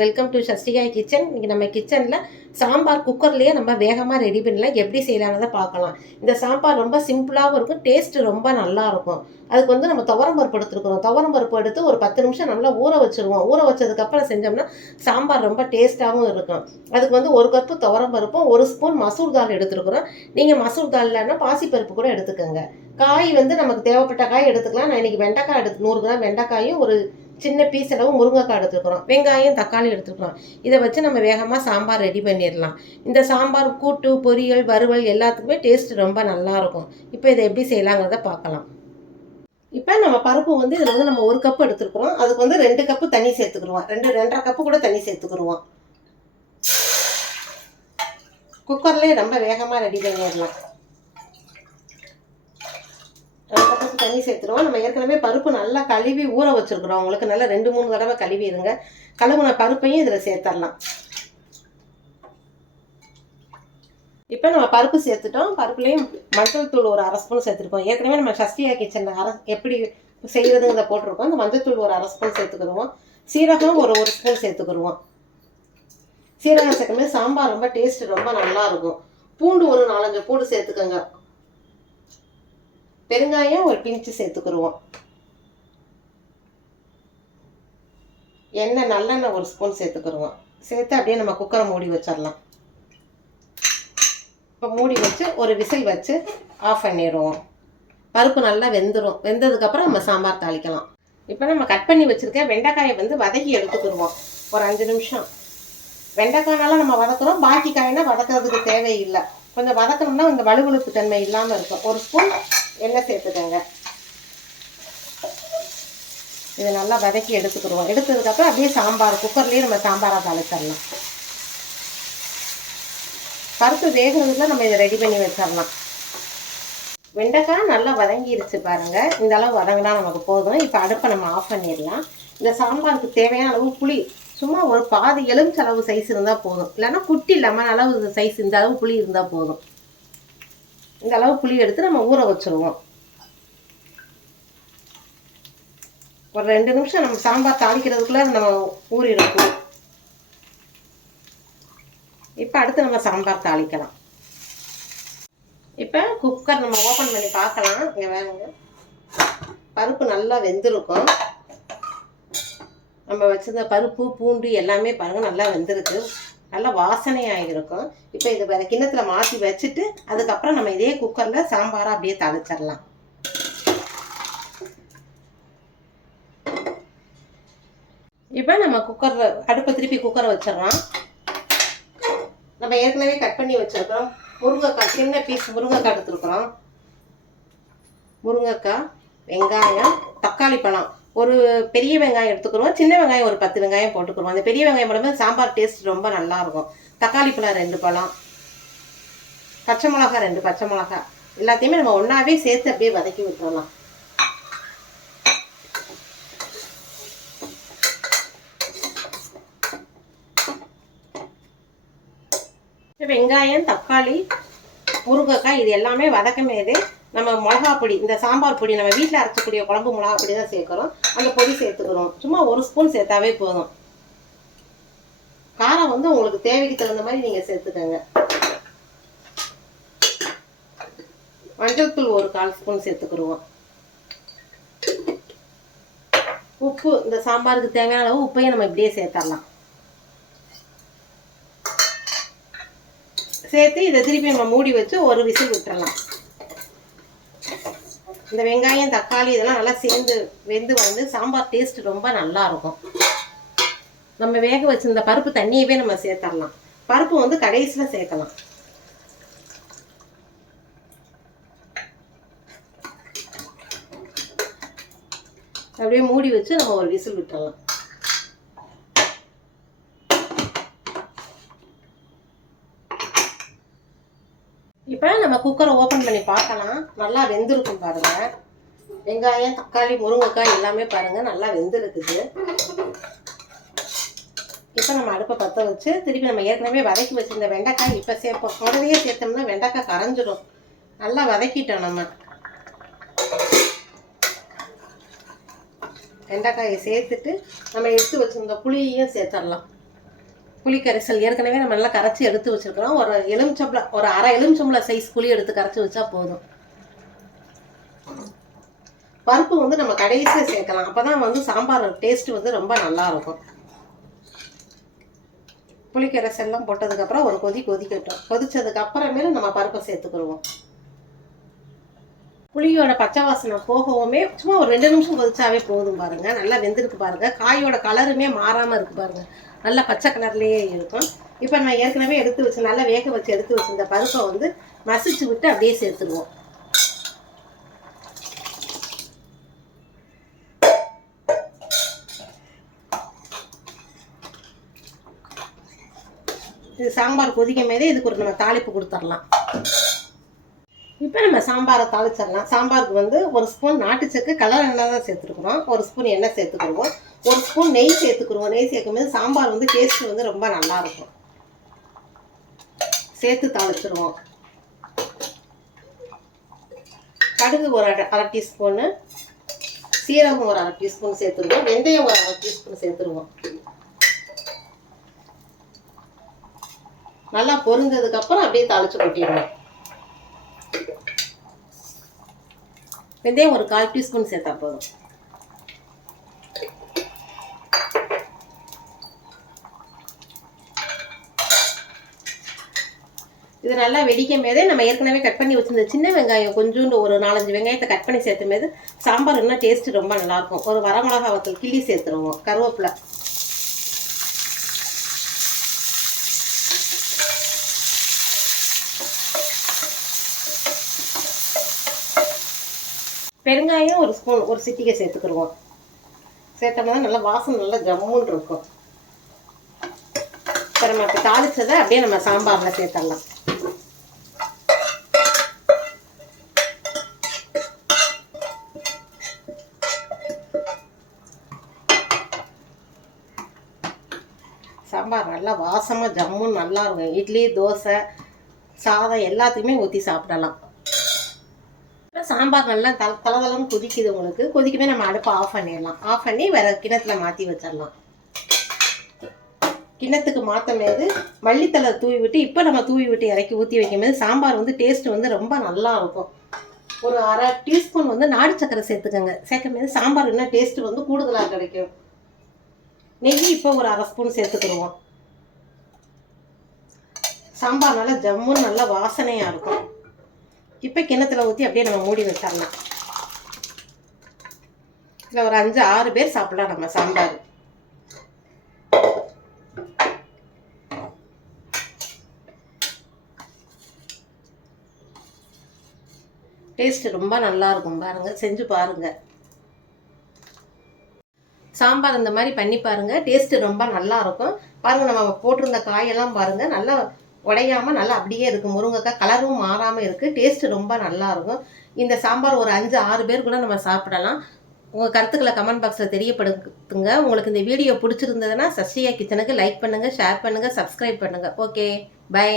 Welcome to Shashtika kitchen. இன்றைக்கி நம்ம கிச்சனில் சாம்பார் குக்கர்லேயே நம்ம வேகமாக ரெடி பண்ணலாம். எப்படி செய்யலாம்னு பார்க்கலாம். இந்த சாம்பார் ரொம்ப சிம்பிளாகவும் இருக்கும், டேஸ்ட்டு ரொம்ப நல்லாயிருக்கும். அதுக்கு வந்து நம்ம துவரம் பருப்பு எடுத்துருக்குறோம். துவரம் பருப்பு எடுத்து ஒரு 10 நிமிஷம் நல்லா ஊற வச்சுருவோம். ஊற வச்சதுக்கப்புறம் செஞ்சோம்னா சாம்பார் ரொம்ப டேஸ்ட்டாகவும் இருக்கும். அதுக்கு வந்து 1 கப்பு துவரம் பருப்பும் 1 ஸ்பூன் மசூர் தால் எடுத்துருக்குறோம். நீங்கள் மசூர் தால் இல்லைன்னா பாசிப்பருப்பு கூட எடுத்துக்கோங்க. காய் வந்து நமக்கு தேவைப்பட்ட காய் எடுத்துக்கலாம். நான் இன்றைக்கி வெண்டைக்காய் 100 கிராம் வெண்டைக்காயும் ஒரு சின்ன பீஸ் அளவு முருங்கைக்காய் எடுத்துக்கிறோம். வெங்காயம் தக்காளி எடுத்துக்கிறோம். இதை வச்சு நம்ம வேகமாக சாம்பார் ரெடி பண்ணிடலாம். இந்த சாம்பார் கூட்டு பொரியல் வறுவல் எல்லாத்துக்குமே டேஸ்ட் ரொம்ப நல்லாயிருக்கும். இப்போ இதை எப்படி செய்யலாங்கிறத பார்க்கலாம். இப்போ நம்ம பருப்பு வந்து இதில் வந்து நம்ம 1 கப்பு எடுத்துக்கிறோம். அதுக்கு வந்து 2 கப்பு தண்ணி சேர்த்துக்குருவோம். 2-2.5 கப்பு கூட தண்ணி சேர்த்துக்குருவோம். குக்கர்லேயே ரொம்ப வேகமாக ரெடி பண்ணிடலாம். 2 கப்பு தண்ணி சேர்த்துருவோம். நம்ம ஏற்கனவே பருப்பு நல்லா கழுவி ஊற வச்சுருக்குறோம். உங்களுக்கு நல்லா 2-3 தடவை கழுவிடுங்க. கழுவுன பருப்பையும் இதில் சேர்த்துடலாம். இப்போ நம்ம பருப்பு சேர்த்துட்டோம். பருப்புலேயும் மஞ்சள் தூள் ஒரு 1/2 ஸ்பூன் சேர்த்துருக்கோம். ஏற்கனவே நம்ம சஷ்டிகா கிச்சனில் எப்படி செய்கிறதுங்கிறத போட்டிருக்கோம். அந்த மஞ்சள் தூள் ஒரு 1/2 ஸ்பூன் சேர்த்துக்கிடுவோம். சீரகம் ஒரு ஸ்பூன் சேர்த்துக்கிடுவோம். சீரகம் சேர்க்கும்போது சாம்பார் ரொம்ப டேஸ்ட் ரொம்ப நல்லாயிருக்கும். பூண்டு ஒரு 4-5 பூண்டு சேர்த்துக்கோங்க. பெருங்காயம் ஒரு பிஞ்சு சேர்த்துக்கிடுவோம். எண்ணெய் நல்லெண்ணெய் 1 ஸ்பூன் சேர்த்துக்கிடுவோம். சேர்த்து அப்படியே நம்ம குக்கரை மூடி வச்சிடலாம். இப்போ மூடி வச்சு ஒரு விசில் வச்சு ஆஃப் பண்ணிடுவோம். பருப்பு நல்லா வெந்துடும். வெந்ததுக்கப்புறம் நம்ம சாம்பார் தாளிக்கலாம். இப்போ நம்ம கட் பண்ணி வச்சுருக்க வெண்டைக்காயை வந்து வதக்கி எடுத்துக்கிடுவோம். ஒரு 5 நிமிஷம். வெண்டைக்காய்னால நம்ம வதக்குறோம். பாக்கி காய்னா வதக்கிறதுக்கு தேவையில்லை. கொஞ்சம் வதக்கணும்னா இந்த வலுவழுப்பு தன்மை இல்லாமல் இருக்கும். 1 ஸ்பூன் எண்ணெய் சேர்த்துக்கோங்க. இதை நல்லா வதக்கி எடுத்துக்கிடுவோம். எடுத்ததுக்கப்புறம் அப்படியே சாம்பார் குக்கர்லேயே நம்ம சாம்பாராக தாளிச்சிடலாம். பருப்பு வேகிறதுக்குள்ள நம்ம இதை ரெடி பண்ணி வச்சிடலாம். வெண்டைக்காய் நல்லா வதங்கிருச்சு பாருங்கள். இந்த அளவு வதங்கினா நமக்கு போதும். இப்போ அடுப்பை நம்ம ஆஃப் பண்ணிடலாம். இந்த சாம்பாருக்கு தேவையான அளவு புளி சும்மா ஒரு பாதி எலுமிச்சளவு சைஸ் இருந்தால் போதும். இல்லைன்னா குட்டி லெமன் அளவு சைஸ் இந்த அளவு புளி இருந்தால் போதும். இந்த அளவு புளி எடுத்து நம்ம ஊற வச்சுருவோம். ஒரு 2 நிமிஷம் நம்ம சாம்பார் தாளிக்கிறதுக்குள்ளே நம்ம ஊறிடும். இப்போ அடுத்து நம்ம சாம்பார் தாளிக்கலாம். இப்போ குக்கர் நம்ம ஓப்பன் பண்ணி பார்க்கலாம். இங்கே வேணுங்க, பருப்பு நல்லா வெந்திருக்கும். நம்ம வச்சிருந்த பருப்பு பூண்டு எல்லாமே பாருங்கள் நல்லா வெந்திருக்கு. நல்லா வாசனையாக இருக்கும். இப்போ இதை வேறு கிண்ணத்தில் மாற்றி வச்சுட்டு அதுக்கப்புறம் நம்ம இதே குக்கரில் சாம்பாரை அப்படியே தாளிச்சிடலாம். இப்போ நம்ம குக்கரில் அடுப்பை திருப்பி குக்கரை வச்சிடலாம். நம்ம ஏற்கனவே கட் பண்ணி வச்சுருக்கிறோம். முருங்கைக்காய் சின்ன பீஸ் முருங்கைக்காய் எடுத்துருக்குறோம். முருங்கைக்காய், வெங்காயம், தக்காளி பழம் ஒரு பெரிய வெங்காயம் எடுத்துக்கிறோம். சின்ன வெங்காயம் ஒரு 10 வெங்காயம் போட்டுக்கிறோம். அந்த பெரிய வெங்காயம் போடும்போது சாம்பார் டேஸ்ட் ரொம்ப நல்லாயிருக்கும். தக்காளி பழம் 2 பழம், பச்சை மிளகா 2 பச்சை மிளகா எல்லாத்தையுமே நம்ம ஒன்றாவே சேர்த்து அப்படியே வதக்கி விட்டுறலாம். வெங்காயம், தக்காளி, முருங்கைக்காய் இது எல்லாமே வதக்கும் போதே நம்ம மிளகா பொடி, இந்த சாம்பார் பொடி நம்ம வீட்டில் அரைச்சக்கூடிய குழம்பு மிளகா பொடி தான் சேர்க்குறோம். அந்த பொடி சேர்த்துக்கிறோம். சும்மா 1 ஸ்பூன் சேர்த்தாவே போதும். காரம் வந்து உங்களுக்கு தேவைக்கு தகுந்த மாதிரி நீங்கள் சேர்த்துக்கோங்க. மஞ்சள் தூள் ஒரு 1/4 ஸ்பூன் சேர்த்துக்கிடுவோம். உப்பு இந்த சாம்பாருக்கு தேவையான அளவு உப்பையும் நம்ம இப்படியே சேர்த்துடலாம். சேர்த்து இதை திருப்பி நம்ம மூடி வச்சு ஒரு விசில் விட்டுறலாம். இந்த வெங்காயம் தக்காளி இதெல்லாம் நல்லா சேர்ந்து வெந்து வந்து சாம்பார் டேஸ்ட் ரொம்ப நல்லா இருக்கும். நம்ம வேக வச்சிருந்த பருப்பு தண்ணியவே நம்ம சேர்த்துடலாம். பருப்பு வந்து கடைசியில் சேர்க்கலாம். அப்படியே மூடி வச்சு நம்ம ஒரு விசில் விட்டுறலாம். இப்போ நம்ம குக்கரை ஓப்பன் பண்ணி பார்க்கலாம். நல்லா வெந்திருக்கும் பாருங்கள். வெங்காயம் தக்காளி முருங்கைக்காய் எல்லாமே பாருங்கள் நல்லா வெந்திருக்குது. இப்போ நம்ம அடுப்பை பற்ற வச்சு திருப்பி நம்ம ஏற்கனவே வதக்கி வச்சுருந்த வெண்டைக்காய் இப்போ சேர்ப்போம். உடனே சேர்த்தோம்னா வெண்டைக்காய் கரைஞ்சிடும். நல்லா வதக்கிட்டோம். நம்ம வெண்டைக்காயை சேர்த்துட்டு நம்ம எடுத்து வச்சுருந்த புளியையும் சேர்த்துடலாம். புளி கரைசல் ஏற்கனவே நம்ம நல்லா கரைச்சி எடுத்து வச்சுருக்கிறோம். ஒரு எலுமிச்சம்பழம், ஒரு அரை எலுமிச்சம்பழம் சைஸ் புளி எடுத்து கரைச்சி வச்சா போதும். பருப்பு வந்து நம்ம கடைசியாக சேர்க்கலாம். அப்போ தான் வந்து சாம்பார் டேஸ்ட்டு வந்து ரொம்ப நல்லாயிருக்கும். புளிக்கரைசல்லாம் போட்டதுக்கப்புறம் ஒரு கொதிக்கட்டும். கொதிச்சதுக்கப்புறமேல நம்ம பருப்பை சேர்த்துக்கிடுவோம். புளியோட பச்சை வாசனை போகவுமே சும்மா ஒரு 2 நிமிஷம் கொதிச்சாவே போதும் பாருங்கள். நல்லா வெந்திருக்கு பாருங்கள். காயோட கலருமே மாறாமல் இருக்குது பாருங்கள். நல்லா பச்சை கலர்லேயே இருக்கும். இப்போ நான் ஏற்கனவே எடுத்து வச்சு நல்லா வேக வச்சு எடுத்து வச்சுருந்த பருப்பை வந்து மசிச்சு விட்டு அப்படியே சேர்த்துருவோம். இது சாம்பார் கொதிக்கும் போதே இதுக்கு ஒரு நம்ம தாளிப்பு கொடுத்துடலாம். இப்போ நம்ம சாம்பாரை தாளிச்சிடலாம். சாம்பாருக்கு வந்து ஒரு ஸ்பூன் நாட்டு சக்கரை கலர் எண்ணெய் தான் சேர்த்துருக்குறோம். ஒரு ஸ்பூன் எண்ணெய் சேர்த்துக்கிடுவோம். ஒரு ஸ்பூன் நெய் சேர்த்துக்கிடுவோம். நெய் சேர்க்கும்போது சாம்பார் வந்து டேஸ்ட் வந்து ரொம்ப நல்லாயிருக்கும். சேர்த்து தாளிச்சிடுவோம். கடுகு ஒரு அரை டீஸ்பூனு, சீரகம் ஒரு அரை டீஸ்பூன் சேர்த்துருவோம். வெந்தயம் ஒரு அரை டீஸ்பூன் சேர்த்துருவோம். நல்லா பொரிஞ்சதுக்கப்புறம் அப்படியே தாளிச்சு கொட்டிடுவோம். வெந்தயம் ஒரு 1/4 டீஸ்பூன் சேர்த்தா போதும். இது நல்லா வெடிக்கும் போதே நம்ம ஏற்கனவே கட் பண்ணி வச்சிருந்த சின்ன வெங்காயம் கொஞ்சோண்டு ஒரு 4-5 வெங்காயத்தை கட் பண்ணி சேர்த்தும் போது சாம்பார் இன்னும் டேஸ்ட் ரொம்ப நல்லாயிருக்கும். ஒரு வரமிளகா வத்தல் கிள்ளி சேர்த்துருவோம். கருவேப்பிலை, பெருங்காயம் ஒரு ஸ்பூன், ஒரு சிட்டிகை சேர்த்துக்கிடுவோம். சேர்த்தோம்னா நல்லா வாசனை நல்லா ஜம்முன்னு இருக்கும். இப்போ நம்ம இப்போ தாளிச்சதை அப்படியே நம்ம சாம்பாரில் சேர்த்துடலாம். சாம்பார் நல்லா வாசமாக ஜம்முன்னு நல்லா இருக்கும். இட்லி, தோசை, சாதம் எல்லாத்துக்குமே ஊற்றி சாப்பிடலாம். சாம்பார் நல்லா தளதளன்னு கொதிக்குது. உங்களுக்கு கொதிக்கவே நம்ம அடுப்பை ஆஃப் பண்ணிடலாம். ஆஃப் பண்ணி வேறு கிணத்துல மாற்றி வச்சிடலாம். கிணத்துக்கு மாற்றும் போது மல்லித்தலை தூவி விட்டு இப்போ நம்ம தூவி விட்டு இறக்கி ஊற்றி வைக்கும்போது சாம்பார் வந்து டேஸ்ட்டு வந்து ரொம்ப நல்லா இருக்கும். ஒரு அரை டீஸ்பூன் வந்து நாடு சக்கரை சேர்த்துக்கோங்க. சேர்க்கும் போது சாம்பார் இன்னும் டேஸ்ட்டு வந்து கூடுதலாக கிடைக்கும். நெய் இப்போ ஒரு அரை ஸ்பூன் சேர்த்துக்கிடுவோம். சாம்பார் நல்லா ஜம்முன்னு நல்லா வாசனையாக இருக்கும். இப்போ கிணத்துல ஊற்றி அப்படியே நம்ம மூடி வச்சிடலாம். இதில் ஒரு 5-6 பேர் சாப்பிடலாம் நம்ம சாம்பார். டேஸ்ட் ரொம்ப நல்லா இருக்கும். பாருங்க, செஞ்சு பாருங்க. சாம்பார் இந்த மாதிரி பண்ணி பாருங்க. டேஸ்ட் ரொம்ப நல்லா இருக்கும். பாருங்க, நம்ம போட்டிருந்த காயெல்லாம் பாருங்க நல்லா உடையாமல் நல்லா அப்படியே இருக்குது. முருங்கைக்காய் கலரும் மாறாமல் இருக்குது. டேஸ்ட்டு ரொம்ப நல்லாயிருக்கும். இந்த சாம்பார் ஒரு 5-6 பேர் கூட நம்ம சாப்பிடலாம். உங்கள் கருத்துக்களை கமெண்ட் பாக்ஸில் தெரியப்படுத்துங்க. உங்களுக்கு இந்த வீடியோ பிடிச்சிருந்ததுன்னா சஷ்டியா கிச்சனுக்கு லைக் பண்ணுங்கள், ஷேர் பண்ணுங்கள், சப்ஸ்கிரைப் பண்ணுங்கள். Okay, by.